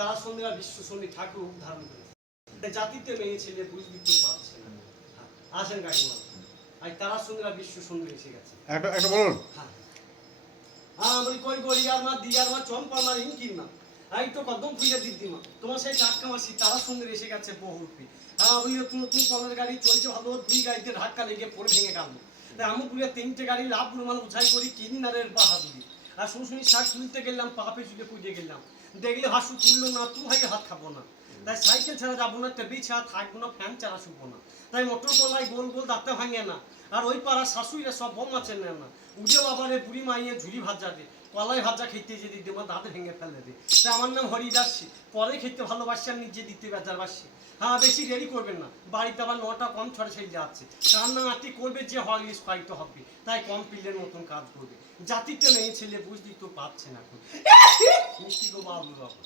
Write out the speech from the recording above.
তারা সন্ধ্যা বিশ্ব সন্ধি ঠাকুর ধারণ করেছে জাতিতে মেয়ে ছেলে বুঝবি তো পাচ্ছে না আসেন কাকিমা আজ তারা সন্ধ্যা বিশ্ব সন্ধি এসে গেছে একটা বলুন বলি কই গড়িয়ার মা দিয়ার মা চম্পার মা রিঙ্কির মা এই তো কদম ফুলে দিদিমা তোমার সেই টাটকা মাসি তারা সন্ধ্যে এসে গেছে বহুরূপী বলি নতুন কলের গাড়ি চলছে ভালো দুই গাড়িতে ধাক্কা লেগে পড়ে ভেঙে গেল তাই আমি পুরো তিনটে গাড়ি লাভ রুমাল উঠাই করি কিন্নারের বাহাদুরি আর শুনি শাক তুলতে গেলাম পাপে চুলে পুজে গেলাম দেখলে হাসু তুললো না তু ভাই হাত খাবো না তাই সাইকেল ছাড়া যাবো না টেবিল ছাড়া থাকবো না ফ্যান ছাড়া শুবো না তাই মোটর তলায় গোল গোল দাঁতে ভাঙে না আর ওই পাড়ার শাশুড়িরা সব বম আছে নেন না উঠেও আবার বুড়ি মাইয়ে ঝুড়ি ভাজা দে কলাই ভাজা খেতে যে দিতে আমার দাঁতে ভেঙে ফেলে দে তাই আমার নাম হরিদাস পরে খেতে ভালোবাসি আর নিজে দিতে বেজার বাসি বেশি দেরি করবেন না বাড়িতে আবার 9টা কম ছড়ে সেই যাচ্ছে রান্না আটি করবে যে হরলিক্স খাইতে হবে তাই কম পিলের মতন কাজ করবে জাতিতে নেই ছেলে বুঝলি তো পাচ্ছে না এখন মিষ্টি গো বাবু বাবু